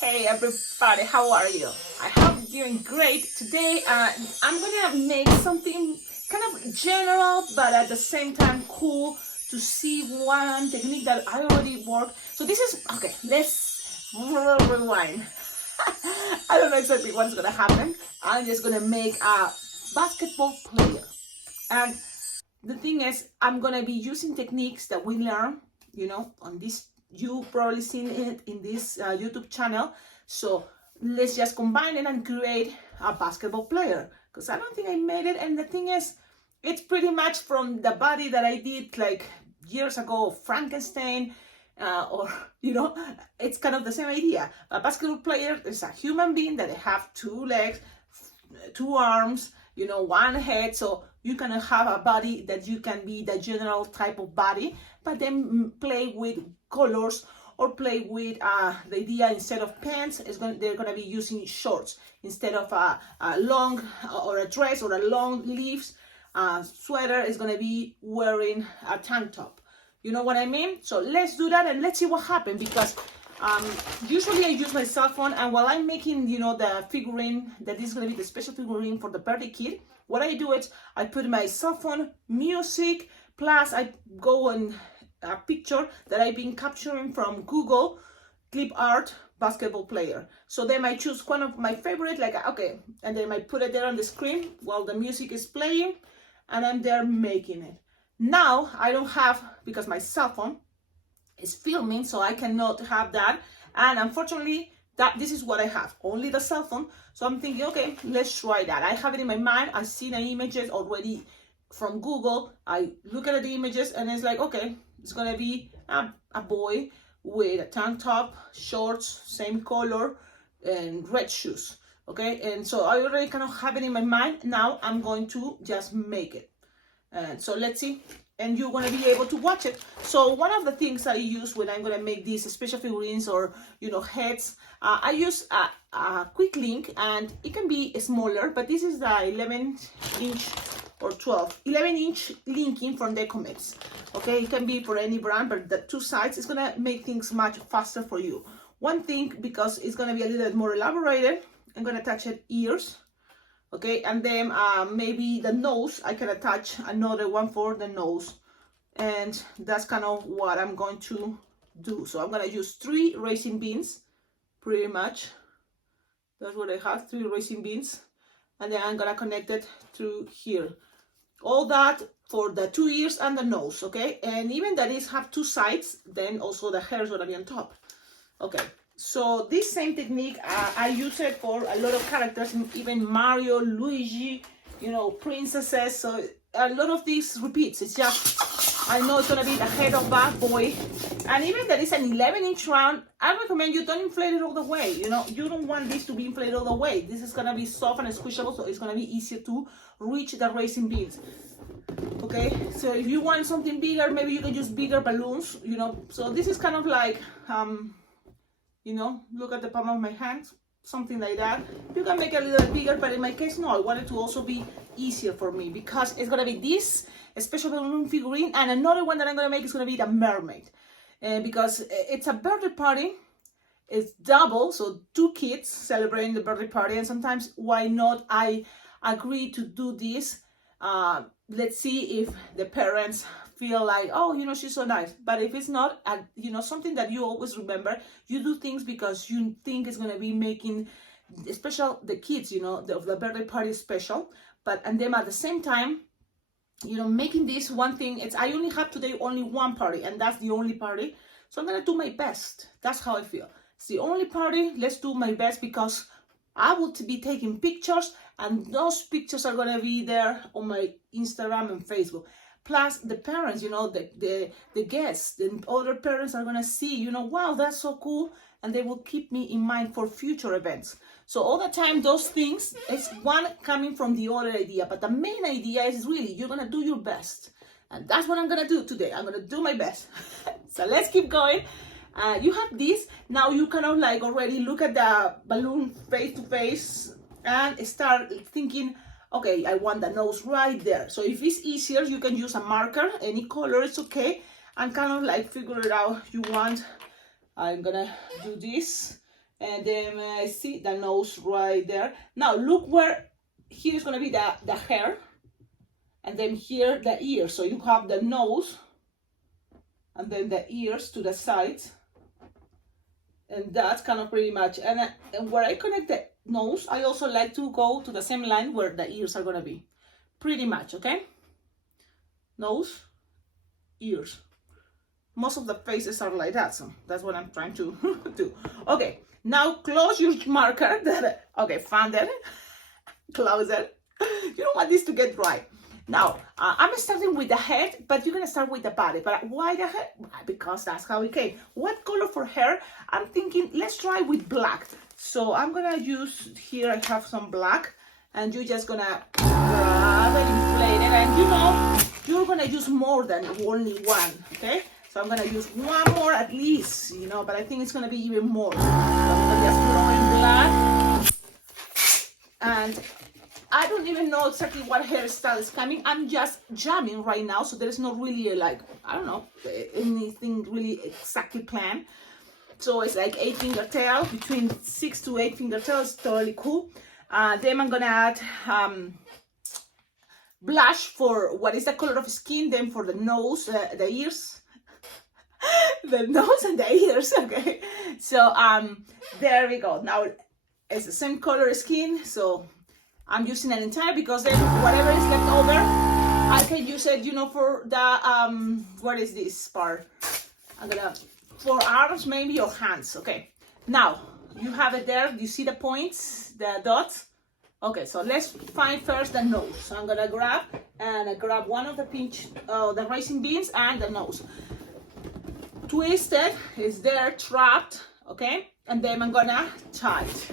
Hey everybody, how are you? I hope you're doing great. Today I'm gonna make something kind of general but at the same time cool to see one technique that I already worked. So this is, okay, let's rewind. I don't know exactly what's gonna happen. I'm just gonna make a basketball player. And the thing is, I'm gonna be using techniques that we learn, on this. You probably seen it in this YouTube channel. So let's just combine it and create a basketball player, because I don't think I made it. And the thing is, it's pretty much from the body that I did like years ago, Frankenstein, or it's kind of the same idea. A basketball player is a human being that have two legs, two arms, one head. So you can have a body that you can be the general type of body, but then play with colors or play with the idea, instead of pants, they're gonna be using shorts instead of a long or a dress or a long sleeves sweater is gonna be wearing a tank top. You know what I mean? So let's do that and let's see what happens, because usually I use my cell phone, and while I'm making, the figurine, that is going to be the special figurine for the birthday kid, what I do is I put my cell phone music, plus I go on a picture that I've been capturing from Google clip art basketball player. So then I choose one of my favorite, like, okay, and then I put it there on the screen while the music is playing, and I'm there making it. Now I don't have, because my cell phone is filming, so I cannot have that, and unfortunately this is what I have, only the cell phone. So I'm thinking, okay, let's try that. I have it in my mind, I've seen the images already from Google. I look at the images and it's like, okay, it's gonna be a boy with a tank top, shorts, same color, and red shoes. Okay, and so I already kind of have it in my mind. Now I'm going to just make it. And so let's see, and you're going to be able to watch it. So one of the things I use when I'm going to make these special figurines or heads, I use a quick link, and it can be smaller, but this is the 11-inch or 11-inch linking from Decomix. Okay, it can be for any brand, but the two sides is going to make things much faster for you. One thing, because it's going to be a little bit more elaborated, I'm going to attach it ears. Okay, and then maybe the nose, I can attach another one for the nose, and that's kind of what I'm going to do. So I'm going to use 3 racing beans, pretty much. That's what I have, 3 racing beans, and then I'm going to connect it through here. All that for the 2 ears and the nose, okay? And even that is have 2 sides, then also the hair is going to be on top. Okay. So this same technique, I use it for a lot of characters, even Mario, Luigi, princesses. So a lot of these repeats. It's just, I know it's gonna be the head of that boy. And even that is an 11-inch round, I recommend you don't inflate it all the way. You don't want this to be inflated all the way. This is gonna be soft and squishable, so it's gonna be easier to reach the racing beans. Okay, so if you want something bigger, maybe you can use bigger balloons, So this is kind of like, look at the palm of my hand, something like that. You can make it a little bit bigger, but in my case, no, I want it to also be easier for me, because it's gonna be this special balloon figurine, and another one that I'm gonna make is gonna be the mermaid, because it's a birthday party. It's double, so 2 kids celebrating the birthday party, and sometimes why not I agree to do this. Let's see if the parents feel like, oh, she's so nice. But if it's not, something that you always remember, you do things because you think it's going to be making special the kids, the birthday party special. And then at the same time, making this one thing, I only have today only one party, and that's the only party. So I'm going to do my best. That's how I feel. It's the only party. Let's do my best, because I will be taking pictures, and those pictures are going to be there on my Instagram and Facebook. Plus the parents, the guests and other parents are going to see, wow, that's so cool. And they will keep me in mind for future events. So all the time, those things, it's one coming from the other idea. But the main idea is really, you're going to do your best. And that's what I'm going to do today. I'm going to do my best. So let's keep going. You have this. Now you kind of like already look at the balloon face to face and start thinking, okay, I want the nose right there. So if it's easier, you can use a marker, any color, it's okay. And kind of like figure it out. You want, I'm gonna do this. and then see the nose right there. Now look where here is going to be the hair, and then here the ears. So you have the nose and then the ears to the sides, and that's kind of pretty much. And where I connect the nose, I also like to go to the same line where the ears are going to be, pretty much. Okay, nose, ears. Most of the faces are like that, so that's what I'm trying to do. Okay, now close your marker. Okay, found it. Close it. You don't want this to get dry. Now, I'm starting with the head, but you're gonna start with the body. But why the head? Because that's how it came. What color for hair? I'm thinking, let's try with black. So I'm gonna use, here I have some black, and you're just gonna grab it, inflate it, and you know, you're gonna use more than only one, okay? So I'm gonna use one more at least, you know, but I think it's gonna be even more. So I'm gonna just throw in black. And I don't even know exactly what hairstyle is coming. I'm just jamming right now, so there's not really like, I don't know, anything really exactly planned. So it's like 8 fingertail, between 6 to 8 fingertails, totally cool. Then I'm gonna add blush for what is the color of skin, then for the nose, the ears. The nose and the ears, okay. So there we go. Now it's the same color skin, so I'm using an entire, because then whatever is left over, I can use it, you know, for the what is this part? I'm gonna, for arms maybe, or hands. Okay, now you have it there. You see the points, the dots? Okay, so let's find first the nose. So I'm gonna grab one of the the raisin beans and the nose. Twisted is there, trapped, okay, and then I'm gonna tie it.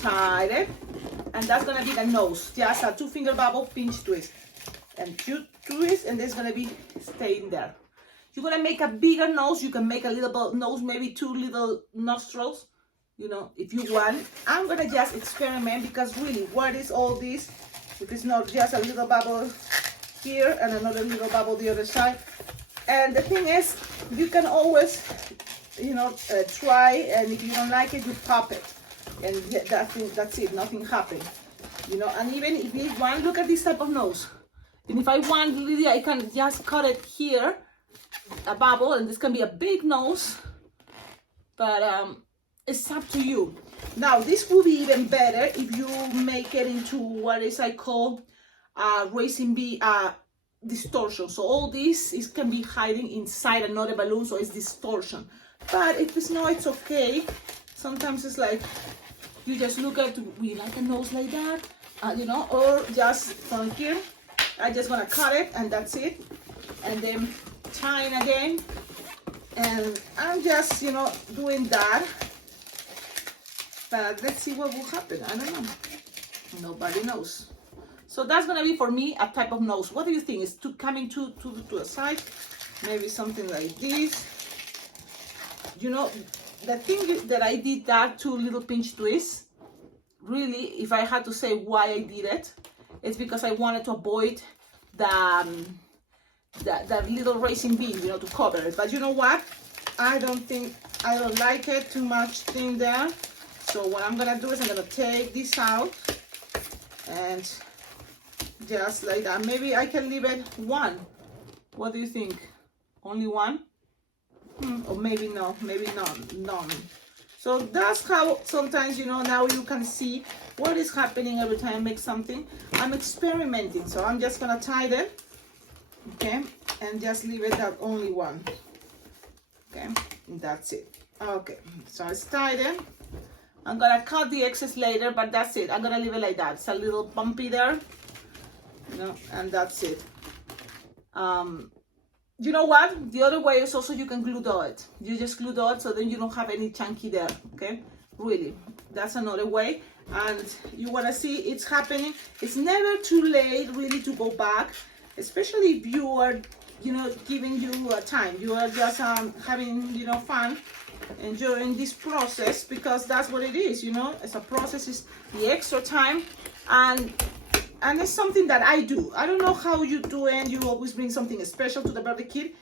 Tie it, and that's gonna be the nose. Just a 2-finger bubble pinch twist, and you twist, and it's gonna be staying there. You're gonna make a bigger nose. You can make a little nose, maybe 2 little nostrils, you know, if you want. I'm gonna just experiment, because really, what is all this if it's not just a little bubble here and another little bubble the other side? And the thing is, you can always, you know, try, and if you don't like it, you pop it, and that's it, nothing happened, you know. And even if you want, look at this type of nose, and if I want, really, I can just cut it here, a bubble, and this can be a big nose, but it's up to you. Now this will be even better if you make it into what is I call raisin bee distortion. So all this can be hiding inside another balloon, so it's distortion. But if it's not, it's okay. Sometimes it's like you just look at, we like a nose like that, you know, or just from here. I just want to cut it, and that's it. And then tying again, and I'm just, you know, doing that. But let's see what will happen. I don't know. Nobody knows. So that's gonna be for me a type of nose. What do you think? Is coming to a side? Maybe something like this. You know, the thing that I did that 2 little pinch twists, really, if I had to say why I did it, it's because I wanted to avoid the little raisin bean, you know, to cover it. But you know what? I don't like it too much thing there. So what I'm gonna do is I'm gonna take this out, and just like that. Maybe I can leave it 1. What do you think? Only 1? Or maybe no, maybe none. So that's how sometimes, you know, now you can see what is happening every time I make something. I'm experimenting, so I'm just gonna tie them, okay, and just leave it at only 1. Okay, and that's it. Okay, so it's tied in. I'm gonna cut the excess later, but that's it. I'm gonna leave it like that. It's a little bumpy there, you know, and that's it. You know what? The other way is also you can glue dot it. You just glue dot, so then you don't have any chunky there, okay? Really, that's another way. And you wanna see it's happening. It's never too late, really, to go back, especially if you are, you know, giving you time. You are just having, you know, fun, enjoying this process, because that's what it is, you know. It's a process, it's the extra time, and it's something that I do. I don't know how you do, and you always bring something special to the birthday kid,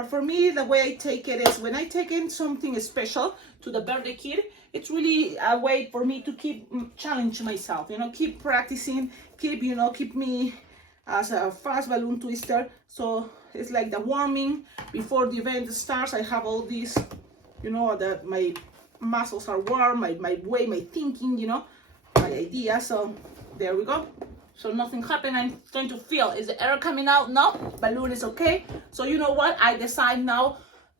But for me, the way I take it is when I take in something special to the birthday kid, it's really a way for me to keep challenge myself, you know, keep practicing, keep me as a fast balloon twister. So it's like the warming before the event starts. I have all these, you know, that my muscles are warm, my way, my thinking, you know, my idea. So there we go. So nothing happened. I'm trying to feel, is the air coming out? No, balloon is okay. So you know what, I decide now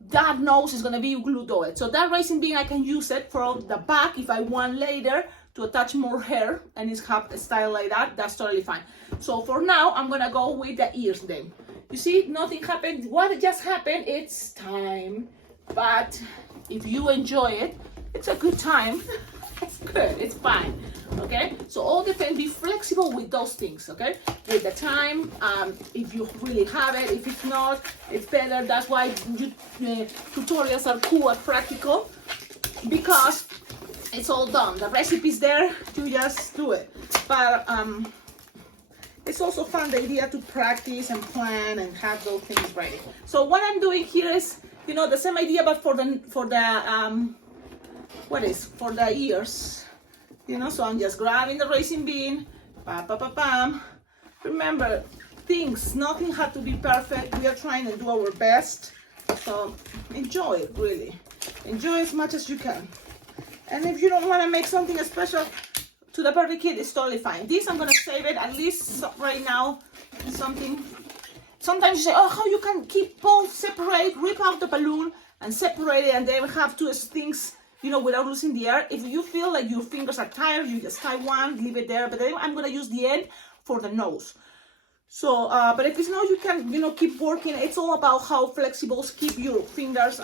that nose is going to be glued to it. So that racing bean, I can use it for the back if I want later to attach more hair and it's have a style like that. That's totally fine. So for now, I'm going to go with the ears then. You see, nothing happened. What just happened, it's time. But if you enjoy it, it's a good time. It's good, it's fine. Okay, so all depends, be flexible with those things, okay, with the time, if you really have it. If it's not, it's better. That's why tutorials are cool and practical, because it's all done, the recipe's there, you just do it. But it's also fun, the idea to practice and plan and have those things ready. So what I'm doing here is, you know, the same idea, but for the ears. You know, so I'm just grabbing the racing bean, pam, pam, pam, pam. Remember, nothing had to be perfect. We are trying to do our best. So enjoy it, really. Enjoy as much as you can. And if you don't want to make something special to the birthday kid, it's totally fine. This, I'm going to save it, at least right now, something. Sometimes you say, oh, how you can keep both separate, rip out the balloon and separate it, and then have two things, you know, without losing the air. If you feel like your fingers are tired, you just tie one, leave it there. But then I'm gonna use the end for the nose. So, but if it's not, you can, you know, keep working. It's all about how flexible keep your fingers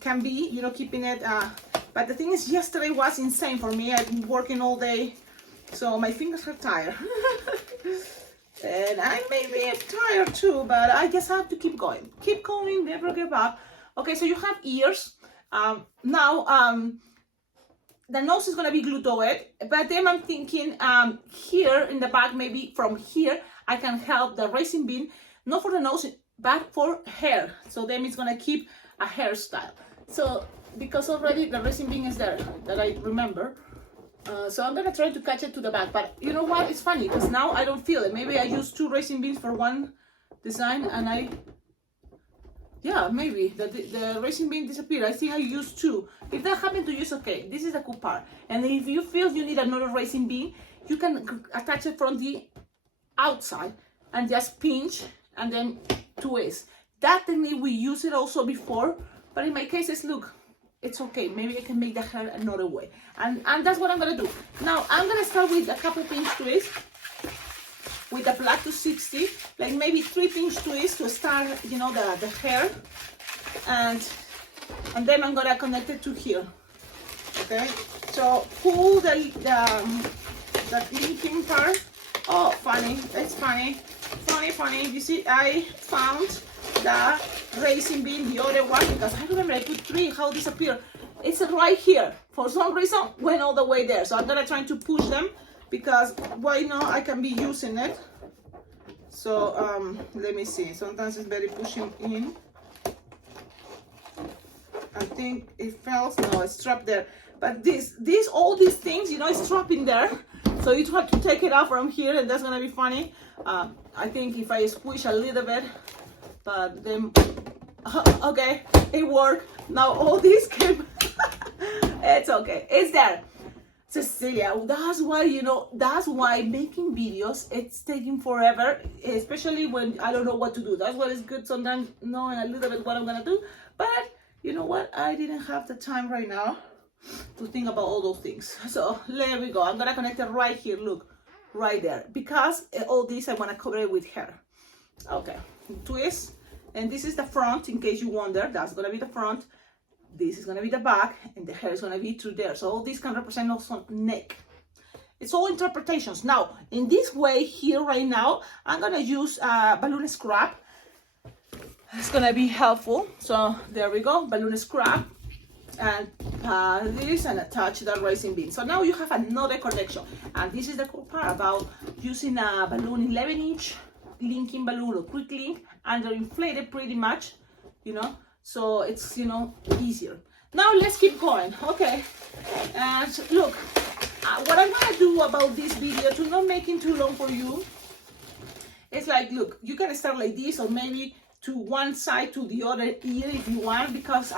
can be, you know, keeping it. But the thing is, yesterday was insane for me. I've been working all day, so my fingers are tired. And I may be tired too, but I guess I have to keep going. Keep going, never give up. Okay, so you have ears. Now, the nose is going to be glued to it, but then I'm thinking here in the back, maybe from here, I can help the racing bean, not for the nose, but for hair. So then it's going to keep a hairstyle. So, because already the racing bean is there, that I remember. So I'm going to try to catch it to the back, but you know what? It's funny, because now I don't feel it. Maybe I use 2 racing beans for one design, and yeah, maybe the racing bean disappeared. I think I used 2. If that happened to you, it's okay. This is the cool part. And if you feel you need another racing bean, you can attach it from the outside and just pinch and then twist. That technique we used it also before, but in my cases, look, it's okay. Maybe I can make the hair another way. And that's what I'm gonna do. Now I'm gonna start with a couple pinch twists. With the black to 60, like maybe 3 pinch twists to start, you know, the hair, and then I'm gonna connect it to here. Okay, so pull the linking part. Oh, funny, it's funny. You see, I found the racing bean, the other one, because I remember I put 3. How disappeared? It's right here. For some reason, went all the way there. So I'm gonna try to push them, because why not, I can be using it. So let me see, sometimes it's very pushing in. I think it fell, no, it's trapped there. But all these things, you know, it's trapping there. So you have to take it out from here, and that's gonna be funny. I think if I squish a little bit, but then, okay, it worked. Now all these came, it's okay, it's there. Cecilia, that's why, you know, that's why making videos, it's taking forever, especially when I don't know what to do. That's why it's good sometimes knowing a little bit what I'm gonna do. But you know what, I didn't have the time right now to think about all those things. So there we go. I'm gonna connect it right here, look, right there, because all this I want to cover it with hair. Okay, twist, and this is the front, in case you wonder. That's gonna be the front. This is going to be the back, and the hair is going to be through there. So all this can represent also neck. It's all interpretations. Now, in this way here right now, I'm going to use balloon scrap. It's going to be helpful. So there we go, balloon scrap. And this, and attach the racing bean. So now you have another connection. And this is the cool part about using a balloon 11-inch linking balloon or quick link, and they're inflated pretty much. you know, so it's, you know, easier. Now let's keep going. Okay, and look, what I'm gonna do about this video to not make it too long for you, it's like, look, you can start like this, or maybe to one side to the other ear if you want, because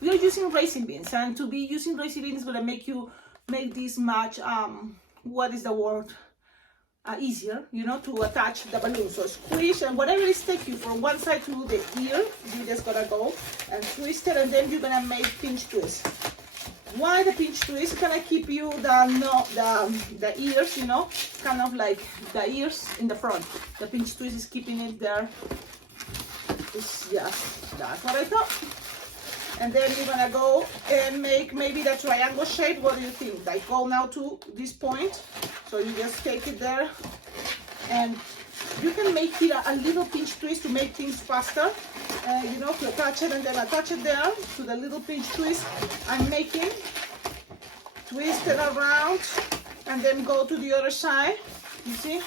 we are using racing beans, and to be using racing beans is gonna make this much what is the word, easier, you know, to attach the balloon. So squish, and whatever it takes you from one side to the ear, you just gotta go and twist it, and then you're gonna make pinch twist. Why the pinch twist? It's gonna keep you the ears, you know, kind of like the ears in the front. The pinch twist is keeping it there. It's just, that's what I thought. And then you're gonna go and make maybe the triangle shape. What do you think? Like, go now to this point. So you just take it there, and you can make it a little pinch twist to make things faster. You know, to attach it, and then attach it there to the little pinch twist I'm making. Twist it around, and then go to the other side. You see?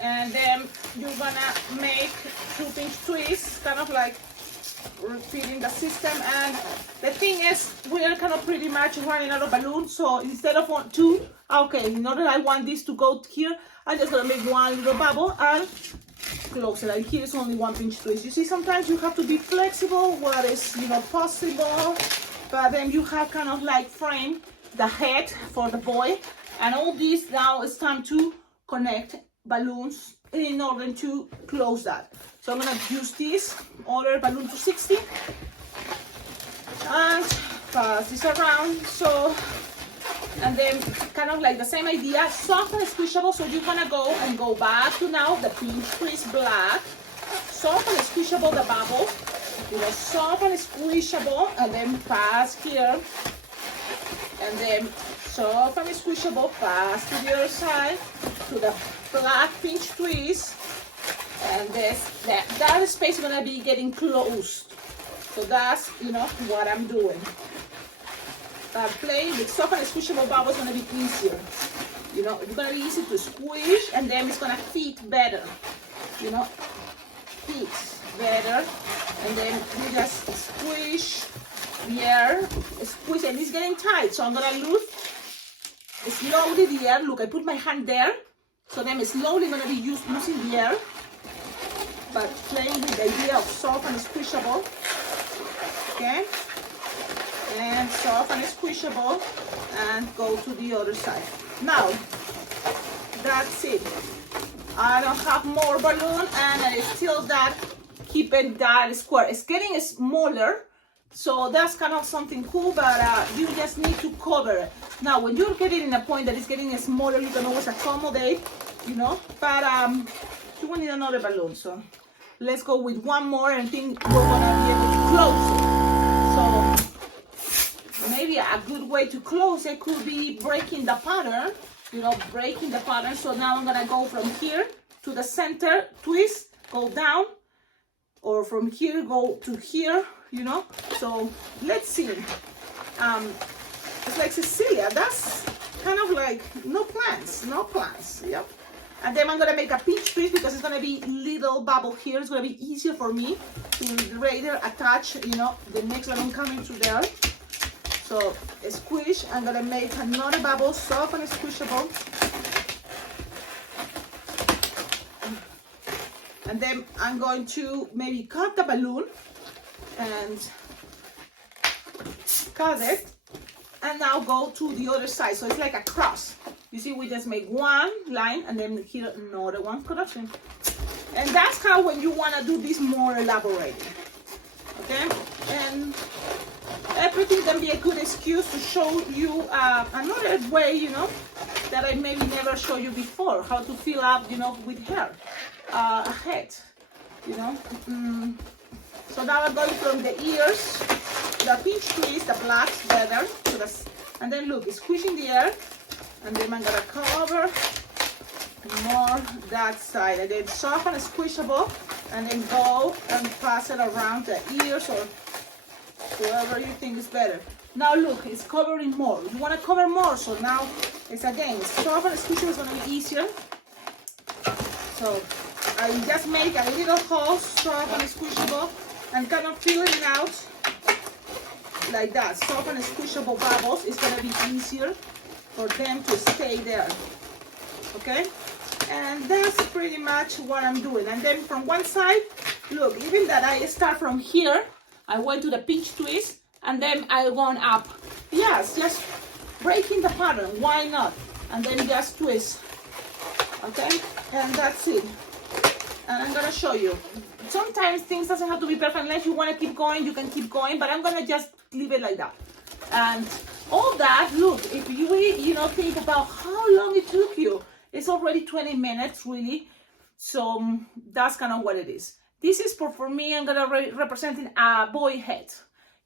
And then you're gonna make 2 pinch twists, kind of like repeating the system. And the thing is, we're kind of pretty much running out of balloons, so instead of 2, okay, in order I want this to go here, I'm just gonna make 1 little bubble and close it. And here is only 1 pinch twist. You see, sometimes you have to be flexible, what is, you know, possible, but then you have kind of like frame the head for the boy. And all this, now it's time to connect balloons in order to close that. So I'm gonna use this other balloon to 60 and pass this around. So, and then kind of like the same idea, soft and squishable. So you're gonna go and go back to now the pinch twist black, soft and squishable the bubble, you know, soft and squishable, and then pass here, and then soft and squishable, pass to the other side to the black pinch twist, and that space is gonna be getting closed. So that's, you know, what I'm doing. But playing with soft and squishable bubble is gonna be easier. You know, it's gonna be easy to squish, and then it's gonna fit better. You know, fits better, and then you just squish the air, squish, and it's getting tight. So I'm gonna lose slowly the air. Look, I put my hand there. So then it's slowly going to be losing the air, but playing with the idea of soft and squishable, okay? And soft and squishable, and go to the other side. Now, that's it. I don't have more balloon, and it's still that, keeping that square. It's getting smaller, so that's kind of something cool, but you just need to cover it. Now, when you're getting in a point that it's getting smaller, you can always accommodate, you know, but you will need another balloon. So let's go with 1 more, and I think we're gonna be able to close it. So maybe a good way to close it could be breaking the pattern, you know, breaking the pattern. So now I'm gonna go from here to the center, twist, go down, or from here go to here, you know. So let's see. It's like Cecilia, that's kind of like no plans, yep. And then I'm gonna make a pinch twist because it's gonna be little bubble here. It's gonna be easier for me to later attach, you know, the next balloon coming through there. So squish, I'm gonna make another bubble, soft and squishable. And then I'm going to maybe cut the balloon and cut it, and now go to the other side. So it's like a cross. You see, we just make 1 line, and then here another one correction. And that's how when you want to do this more elaborated, okay? And everything can be a good excuse to show you another way, you know, that I maybe never showed you before, how to fill up, you know, with hair, a head, you know. So now I'm going from the ears, the pinch twist, the black feather, to the, and then look, it's squishing the air, and then I'm gonna cover more that side, and then soft and squishable, and then go and pass it around the ears or wherever you think is better. Now look, it's covering more. You want to cover more, so now it's again soft and squishable is going to be easier. So I just make a little hole, soft and squishable, and kind of fill it out like that. Soft and squishable bubbles. It's gonna be easier for them to stay there. Okay, and that's pretty much what I'm doing. And then from one side, look, even that I start from here, I went to the pinch twist, and then I gone up. Yes, just breaking the pattern, why not? And then just twist. Okay, and that's it. And I'm gonna show you. Sometimes things doesn't have to be perfect. Unless you want to keep going, you can keep going, but I'm gonna just leave it like that. And all that, look, if you think about how long it took you, it's already 20 minutes really. So that's kind of what it is. This is for me, I'm gonna representing a boy head.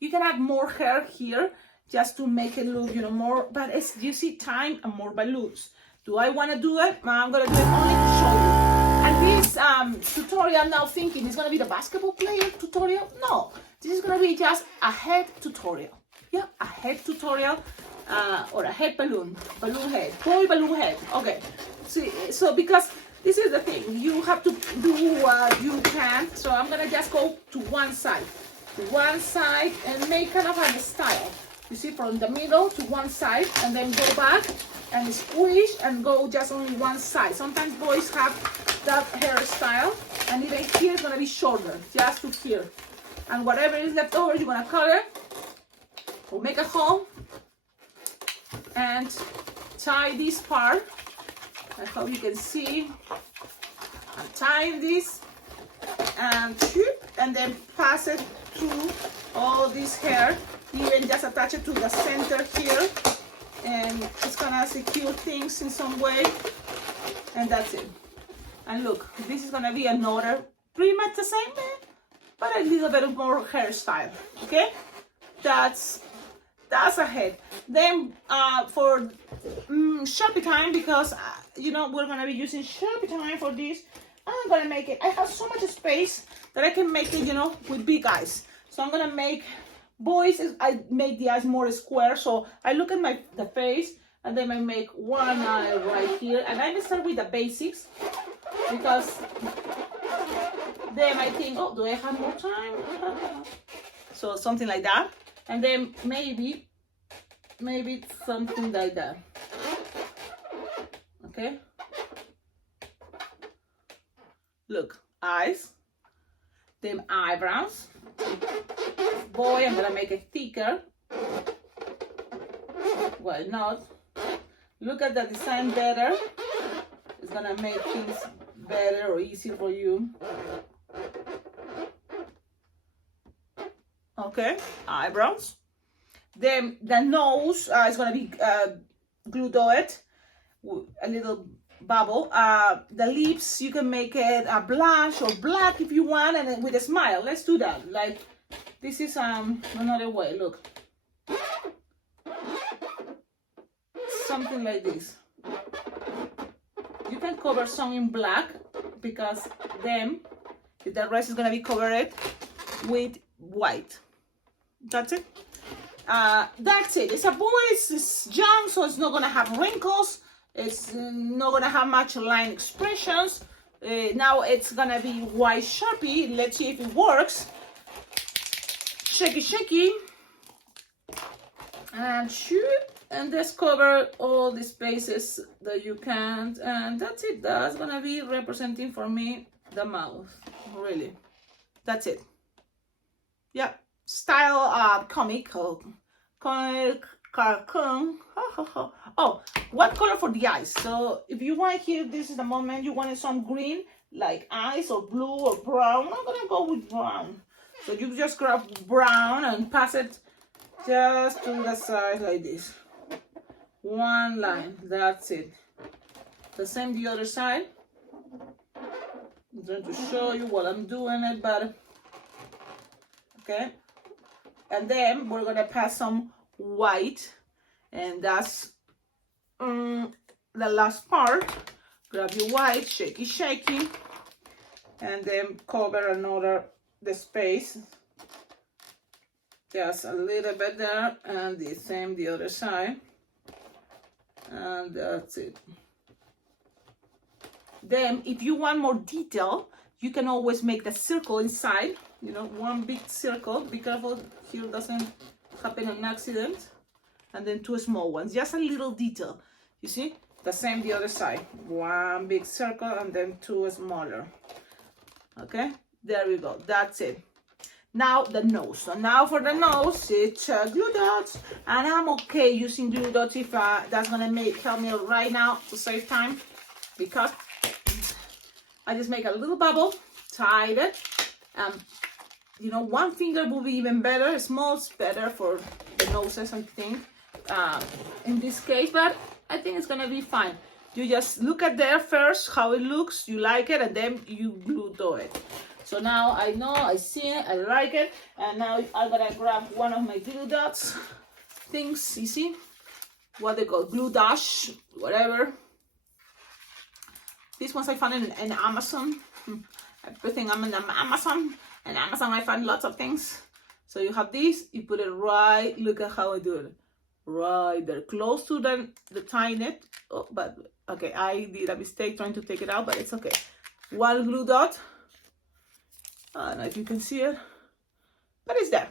You can add more hair here just to make it look, more, but it's, you see, time and more balloons. Do I want to do it? I'm gonna do it only to show you. And this tutorial, now thinking, is gonna be the basketball player tutorial? No, this is gonna be just a head tutorial. Yeah, a head tutorial, or a head balloon head, boy balloon head. Okay, see, so because this is the thing, you have to do what you can. So I'm gonna just go to one side, and make kind of a style. You see, from the middle to one side, and then go back and squish and go just only one side. Sometimes boys have that hairstyle, and even here is gonna be shorter, just to here. And whatever is left over, you're gonna cut it, or make a hole, and tie this part. I hope you can see. I'm tying this, and then pass it through all this hair. Even just attach it to the center here, and it's gonna secure things in some way, and that's it. And look, this is gonna be another pretty much the same, but a little bit more hairstyle. Okay, that's a head. Then for Sharpie time, because we're gonna be using Sharpie time for this, I'm gonna make it. I have so much space that I can make it, with big eyes. So I'm gonna make boys. I make the eyes more square. So I look at the face, and then I make one eye right here, and I start with the basics, because then I think, oh, do I have more time? So something like that, and then maybe something like that. Okay. Look, eyes, then eyebrows. Boy, I'm gonna make it thicker. Why not? Look at the design better. It's gonna make things better or easier for you. Okay, eyebrows. Then the nose is gonna be glued a little bubble. The lips, you can make it a blush or black if you want, and then with a smile. Let's do that. Like, this is another way. Look, something like this. You can cover some in black, because then the rest is gonna be covered with white. That's it. That's it. It's a boy. It's young, so it's not gonna have wrinkles. It's not gonna have much line expressions. Now it's gonna be white Sharpie. Let's see if it works. Shaky, and shoot, and just cover all the spaces that you can, and that's it. That's gonna be representing for me the mouth. Really, that's it. Yeah, style comical. Cartoon. Oh, what color for the eyes? So if you want here, this is the moment you wanted some green, like eyes, or blue or brown. I'm gonna go with brown. So you just grab brown and pass it just to the side like this. One line, that's it. The same the other side. I'm trying to show you while I'm doing it, but okay. And then we're gonna pass some white, and that's the last part. Grab your white, shaky, and then cover the space, just a little bit there, and the same the other side, and that's it. Then if you want more detail, you can always make the circle inside, you know, one big circle. Be careful here doesn't happen an accident. And then two small ones, just a little detail. You see? The same the other side. One big circle and then two smaller. Okay, there we go. That's it. Now the nose. So now for the nose, it's glue dots, and I'm okay using glue dots if that's gonna help me right now to save time, because I just make a little bubble, tie it. You know, one finger will be even better. Small's better for the noses, I think, in this case, but I think it's gonna be fine. You just look at there first, how it looks, you like it, and then you glue to it. So now I know, I see it, I like it, and now I'm gonna grab one of my glue dots things, you see? What they call, glue dash, whatever. These ones I found in Amazon. Everything I'm in Amazon. And Amazon I find lots of things. So you have this, you put it right, look at how I do it. Right there, close to the tie knit. Oh, but okay, I did a mistake trying to take it out, but it's okay. One glue dot. I don't know if you can see it, but it's there.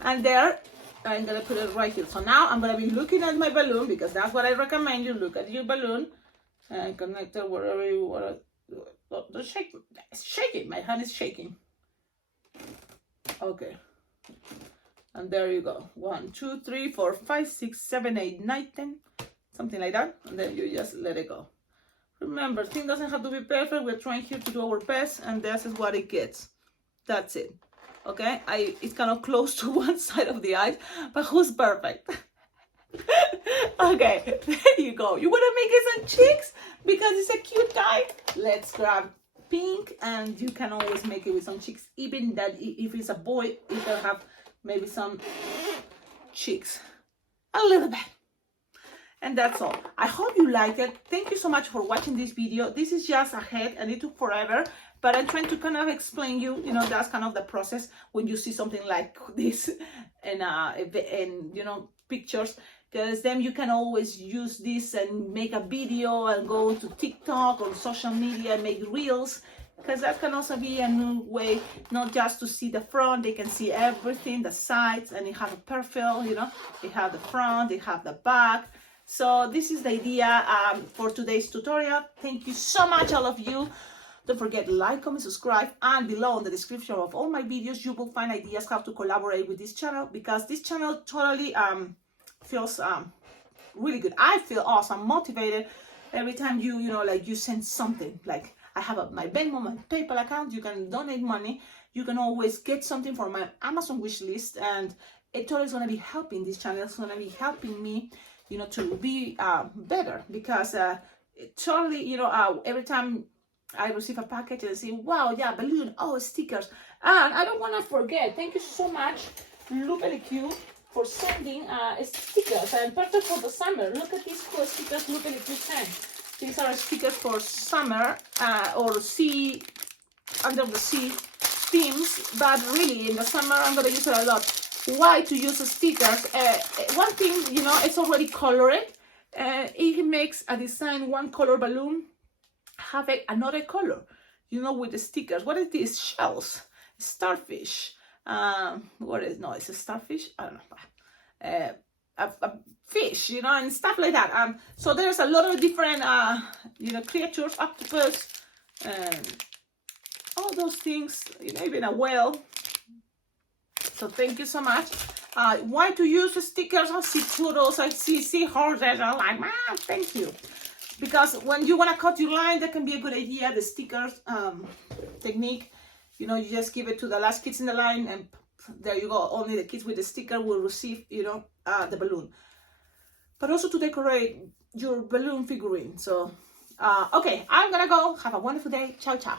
And there, I'm gonna put it right here. So now I'm gonna be looking at my balloon, because that's what I recommend you look at your balloon and connect it wherever you want to. Don't shake. It's shaking. My hand is shaking. Okay. And there you go. 1, 2, 3, 4, 5, 6, 7, 8, 9, 10. Something like that. And then you just let it go. Remember, thing doesn't have to be perfect. We're trying here to do our best, and this is what it gets. That's it. Okay? It's kind of close to one side of the eyes, but who's perfect? Okay, there you go. You want to make it some cheeks because it's a cute tie? Let's grab pink, and you can always make it with some cheeks. Even that if it's a boy, you can have maybe some cheeks. A little bit. And that's all. I hope you liked it. Thank you so much for watching this video. This is just a head, and it took forever, but I'm trying to kind of explain you know, that's kind of the process when you see something like this and you know, pictures, because then you can always use this and make a video and go to TikTok or social media and make reels, because that can also be a new way, not just to see the front, they can see everything, the sides, and you have a profile, you know, they have the front, they have the back. So this is the idea for today's tutorial. Thank you so much, all of you. Don't forget to like, comment, subscribe, and below in the description of all my videos, you will find ideas how to collaborate with this channel, because this channel totally feels really good. I feel awesome, motivated every time you know, like you send something. Like I have my Venmo, my PayPal account. You can donate money. You can always get something from my Amazon wish list, and it totally is going to be helping this channel. It's going to be helping me, you know, to be better, because it totally, you know, every time I receive a package and say, wow, yeah, balloon, oh, stickers. And I don't want to forget, thank you so much, Lupeliq, for sending stickers, and perfect for the summer. Look at these cool stickers Lupeliq sent. These are stickers for summer or sea, under the sea themes, but really in the summer I'm going to use it a lot. Why to use stickers? One thing, you know, it's already colored. It makes a design, one color balloon have another color, you know, with the stickers. What is this? Shells, starfish. What is, no, it's a starfish, I don't know, a fish, you know, and stuff like that. So there's a lot of different you know, creatures, octopus, all those things, you know, even a whale. So thank you so much. Why to use stickers? I see turtles, I see seahorses, I'm like, man, thank you. Because when you want to cut your line, that can be a good idea. The stickers technique, you know, you just give it to the last kids in the line, and there you go. Only the kids with the sticker will receive, you know, the balloon. But also to decorate your balloon figurine. So, okay, I'm gonna go. Have a wonderful day. Ciao, ciao.